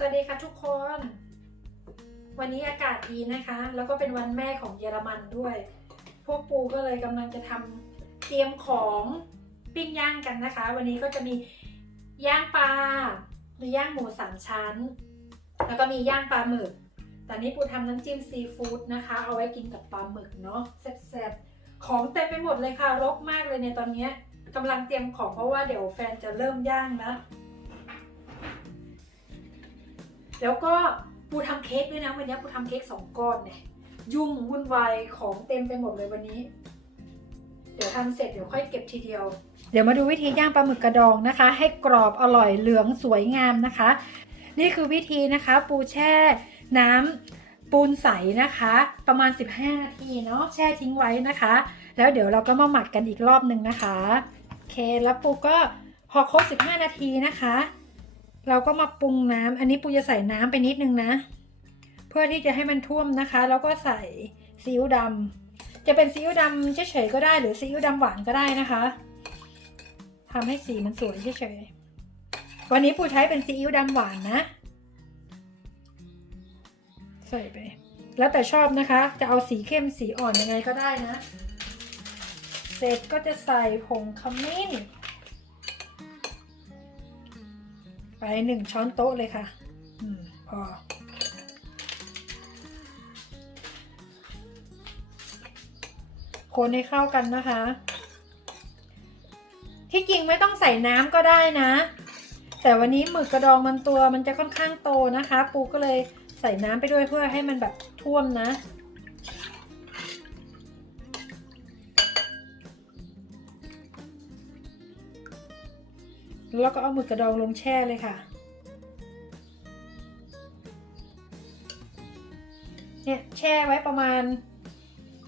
สวัสดีค่ะทุกคน วันนี้อากาศดีนะคะ แล้วก็เป็นวันแม่ของเยอรมันด้วย พวกปูก็เลยกำลังจะทำเตรียมของปิ้งย่างกันนะคะ วันนี้ก็จะมีย่างปลาหรือย่างหมูสามชั้น แล้วก็มีย่างปลาหมึกแต่นี้ปูทำน้ำจิ้มซีฟู้ดนะคะ เอาไว้กินกับปลาหมึกเนาะแซ่บๆของเต็มไปหมดเลยค่ะ รกมากเลยในตอนนี้กำลังเตรียมของเพราะว่าเดี๋ยวแฟนจะเริ่มย่างนะ แล้วก็ปูทำเค้กด้วยนะวันนี้ปูทำเค้กสองก้อนเนี่ยยุ่งวุ่นวายของเต็มไปหมดเลยวันนี้ เดี๋ยวทำเสร็จเดี๋ยวค่อยเก็บทีเดียว เดี๋ยวมาดูวิธีย่างปลาหมึกกระดองนะคะ ให้กรอบอร่อยเหลืองสวยงามนะคะ นี่คือวิธีนะคะ ปูแช่น้ำปูนใสนะคะ ประมาณ 15 นาทีเนาะแช่ทิ้งไว้นะคะ แล้วเดี๋ยวเราก็มาหมักกันอีกรอบหนึ่งนะคะโอเคแล้วปูก็พอครบ 15 นาทีนะคะ เราก็มาปรุงน้ำอันนี้ปูจะใส่น้ำไปนิดนึงนะ เพื่อที่จะให้มันท่วมนะคะ แล้วก็ใส่ซีอิ๊วดำจะเป็นซีอิ๊วดำเฉยๆก็ได้ หรือซีอิ๊วดำหวานก็ได้นะคะทำให้สีมันสวยเฉยๆวันนี้ปูใช้เป็นซีอิ๊วดำหวานนะ ใส่ไป แล้วแต่ชอบนะคะ จะเอาสีเข้มสีอ่อนยังไงก็ได้นะ เสร็จก็จะใส่ผงขมิ้น ไปหนึ่งช้อนโต๊ะเลยค่ะ อืม พอ คนให้เข้ากันนะคะ ที่จริงไม่ต้องใส่น้ำก็ได้นะ แต่วันนี้หมึกกระดองมันตัวมันจะค่อนข้างโตนะคะ ปูก็เลยใส่น้ำไปด้วยเพื่อให้มันแบบท่วมนะ แล้วก็เอาหมึกกระดองลงแช่เลยค่ะ เนี่ยแช่ไว้ประมาณ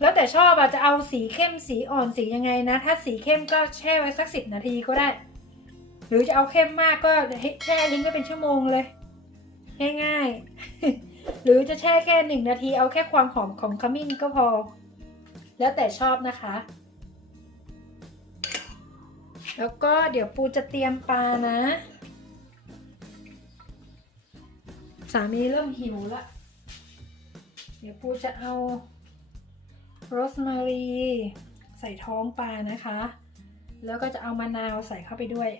แล้วแต่ชอบอะจะเอาสีเข้มสีอ่อนสียังไงนะ ถ้าสีเข้มก็แช่ไว้สักสิบนาทีก็ได้ หรือจะเอาเข้มมากก็แช่ลิ้งก์ไว้เป็นชั่วโมงเลย ง่ายๆ หรือจะแช่แค่หนึ่งนาทีเอาแค่ความหอมของขมิ้นก็พอ แล้วแต่ชอบนะคะ แล้วก็เดี๋ยวปูจะเตรียมปลานะ สามีเริ่มหิวละเดี๋ยวปูจะเอาโรสแมรีใส่ท้องปลานะคะ แล้วก็จะเอามะนาวใส่เข้าไปด้วย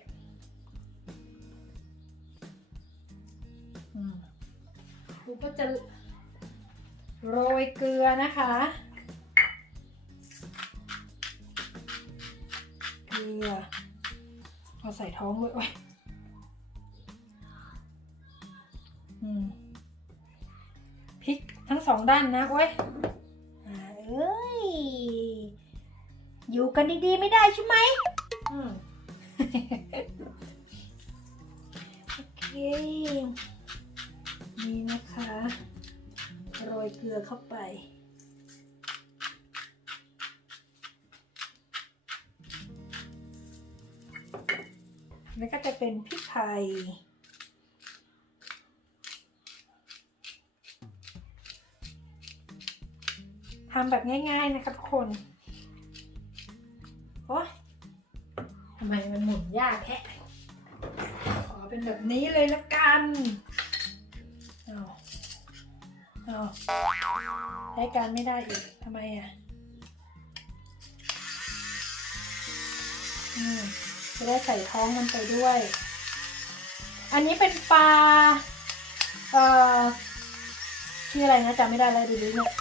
ปูก็จะโรยเกลือนะคะเกลือ เอาใส่ท้องเลยโอ้ยอืมพริกทั้งสองด้านนะโอ้ยอ่าเอ้ย อยู่กันดีๆไม่ได้ใช่ไหมอืมโอเค นี่นะคะ โรยเกลือเข้าไป แล้วก็จะเป็นพริกไทย ทำแบบง่าย ๆ นะคะทุกคน โอ๊ยทำไมมันหมุนยากแฮะขอเป็นแบบนี้เลยละกันเอาเอาใช้การไม่ได้อีกทำไมอะ อืม จะได้ใส่ท้องมันไปด้วย อันนี้เป็นปลาเอ่อชื่ออะไรนะจำไม่ได้แล้วดูดิเนี่ย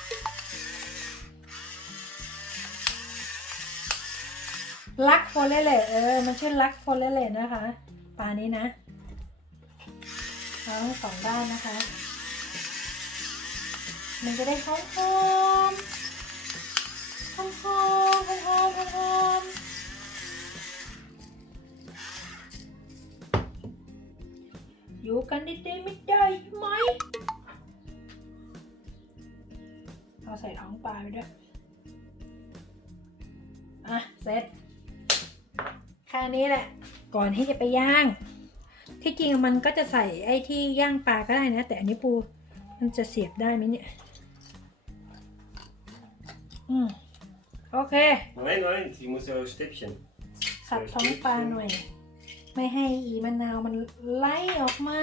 ลักโฟเลเลเออ มันชื่อลักโฟเลเลนะคะ ปลานี้นะเอาทั้งสองด้านนะคะ มันจะได้หอมหอมหอมหอมหอมหอม อมหอมอยู่กันดีๆไม่ได้ใช่ไหมเอาใส่ท้องปลาไปด้วย อะ เสร็จแค่นี้แหละ ก่อนที่จะไปย่าง ที่จริงมันก็จะใส่ไอ้ที่ย่างปลาก็ได้นะ แต่อันนี้ปูมันจะเสียบได้ไหมเนี่ย อืม โอเค Nein, nein, die muss ja Stäbchen. ขัดท้องปลาหน่อย ไม่ให้อีมะนาวมันไหลออกมา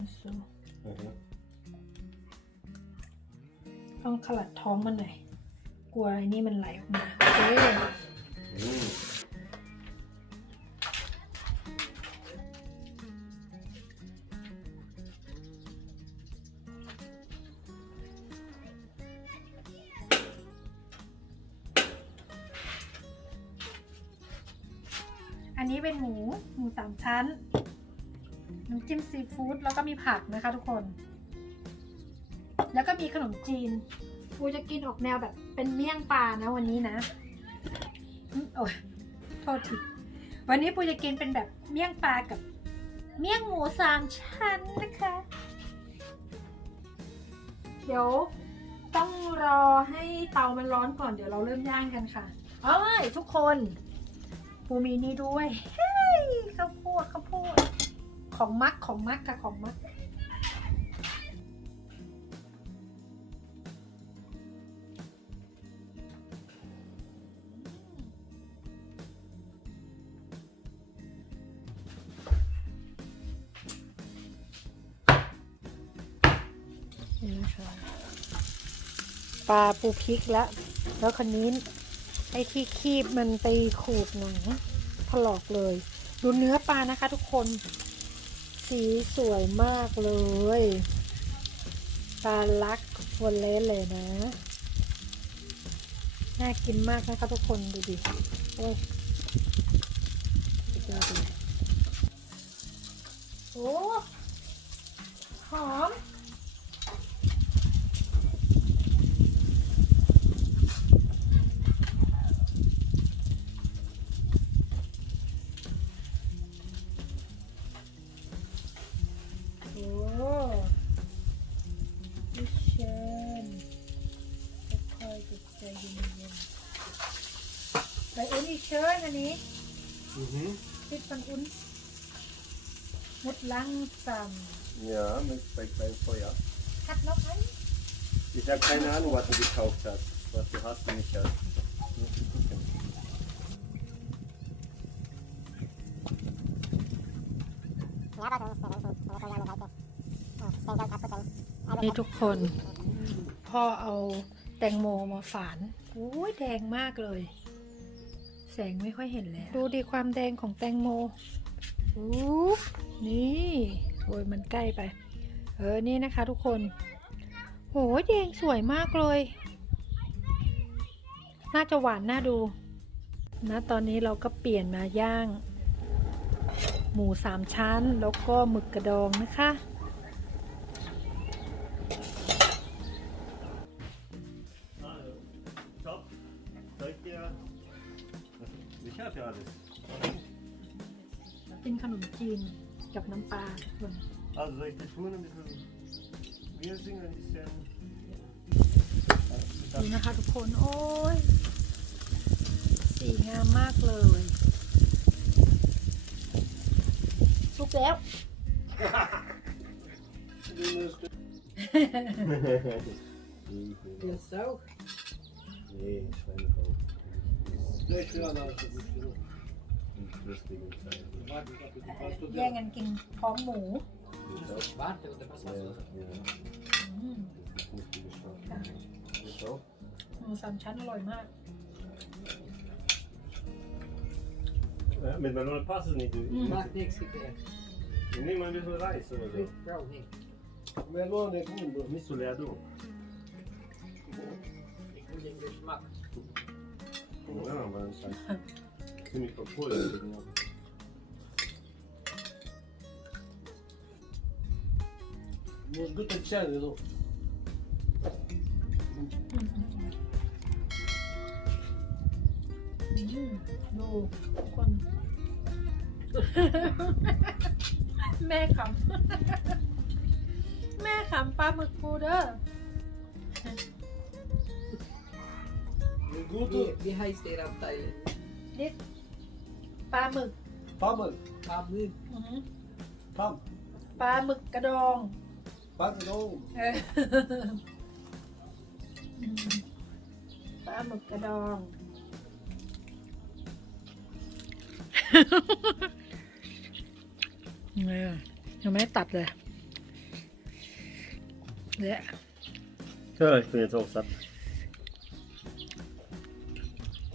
Mhm. ต้องขลัดท้องมันหน่อย กลัวไอ้นี่มันไหลออกมาโอเค นนี้เป็นหมูหมูสามชั้นน้ำจิ้มซีฟู้ดแล้วก็มีผักนะคะทุกคน แล้วก็มีขนมจีนปูจะกินออกแนวแบบเป็นเมี่ยงปลานะวันนี้นะอืมโอ้ยโทษทีวันนี้ปูจะกินเป็นแบบเมี่ยงปลากับ เมี่ยงหมูสามชั้นนะคะ เดี๋ยวต้องรอให้เตามันร้อนก่อนเดี๋ยวเราเริ่มย่างกันค่ะเอ้ยทุกคน ปูมีนี่ด้วยเฮ้ยข้าวโพดข้าวโพดของมักของมักค่ะของมักปลาปูพริกแล้วแล้วคันนี้ ไอ้ที่คีบมันไปขูดหนังถลอกเลย ดูเนื้อปลานะคะทุกคน สีสวยมากเลยปลาลักฟนเลสเลยนะ น่ากินมากนะคะทุกคนดูดิ โอ้ยดูดิโอ้หอม โอ้ดิเชนค่อยๆจิตใจเย็นๆไปอุ่นอีก เชิญอันนี้ Mhm. ติดมันอุ่นมุดลังซัม Ja, mit bei kleinem Feuer. คัดนกไว้ Ich habe keine Ahnung, was du gekauft hast. Was du hast und nicht hast. Muss ich gucken. นี่ทุกคนพ่อเอาแตงโมมาฝานโอ้ยแดงมากเลยแสงไม่ค่อยเห็นแล้ว ดูดีความแดงของแตงโมอู้นี่โอ้ยมันใกล้ไป เออ นี่นะคะทุกคน โห แดงสวยมากเลย น่าจะหวานน่าดู นะตอนนี้เราก็เปลี่ยนมาย่าง หมูสามชั้น แล้วก็หมึกกระดองนะคะ จีนกับน้ำปลาทุกคน Also soll ich dir tun ein bisschen. Wir singen ein bisschen. ดูนะคะทุกคนโอ้ย สีงามมากเลยสุกแล้ว nee, auch. Schweinebauch. Nee, ich will auch noch so gut genug. Und flüssige Zeit. Warte, warte, du hast du แย่งกันกินพร้อมหมู Ist das Schwarte oder was Ja, hast du? ja. อืม Das ist nicht die Geschmack. Das auch? หมูสามชั้นอร่อยมาก Ja, mit Melone passt es nicht. Du, Macht nichts, gib her. du nimm mal ein bisschen Reis oder so. Ich brauch nicht. Melone ist gut, du nicht so leer du. Ich will den Geschmack. Ja, aber das ist halt ziemlich verpulvert. Muss gut entscheiden, so. อืมดูทุกคน แม่ขำ แม่ขำปลาหมึกปูเด้อ Wie, wie heißt der Abteil? นี่ ปลาหมึก Pammel, Pamel. อื้อหือ Pam, ปลาหมึกกระดอง Pardon, เอออืมปลาหมึกกระดองเนี่ยยังไม่ได้ตัดเลยและ Ja, ich bin jetzt auch satt.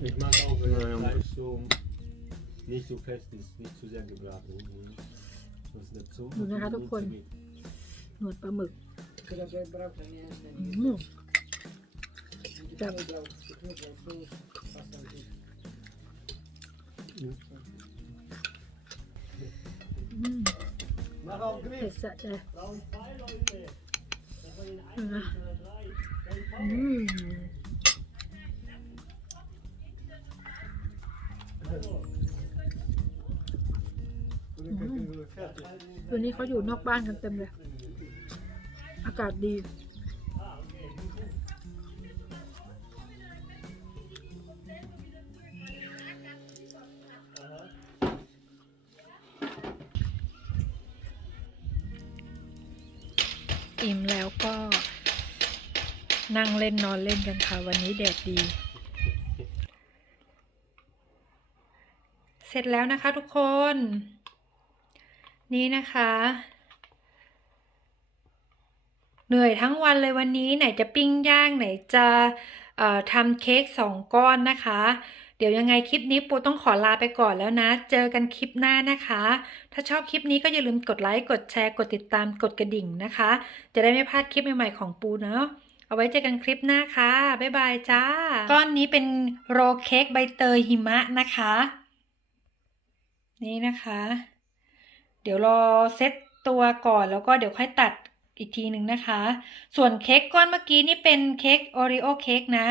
Ich mag auch, wenn das Ja, ja. Fleisch so nicht so fest ist, nicht zu sehr gebraten. Das ist nicht so. Du, na, du, Kon. mit. หนวดปลาหมึก Kada bij brood en niet eens อื niet. ม Je kan ook brood, je kunt ook brood, pasta en vis. อืม Mach auf เผ็ Grill. ดสะใจ Brauchen zwei Leute. Das war in einem นะ oder drei. อืม Fertig. วันนี้เขาอยู่นอกบ้านกันเต็มเลย อากาศดี อิ่มแล้วก็นั่งเล่นนอนเล่นกันค่ะ วันนี้แดดดีเสร็จแล้วนะคะทุกคน นี่นะคะ เหนื่อยทั้งวันเลยวันนี้ไหนจะปิ้งย่างไหนจะทำเค้กสองก้อนนะคะ เดี๋ยวยังไงคลิปนี้ปูต้องขอลาไปก่อนแล้วนะ เจอกันคลิปหน้านะคะ ถ้าชอบคลิปนี้ก็อย่าลืมกดไลค์กดแชร์กดติดตามกดกระดิ่งนะคะ จะได้ไม่พลาดคลิปใหม่ๆของปูเนาะเอาไว้เจอกันคลิปหน้าค่ะ บ๊ายบายจ้า ก้อนนี้เป็นโรเค้กใบเตยหิมะนะคะ นี่นะคะ เดี๋ยวรอเซตตัวก่อนแล้วก็เดี๋ยวค่อยตัดอีกทีหนึ่งนะคะ ส่วนเค้กก้อนเมื่อกี้นี่เป็นเค้กโอริโอเค้กนะ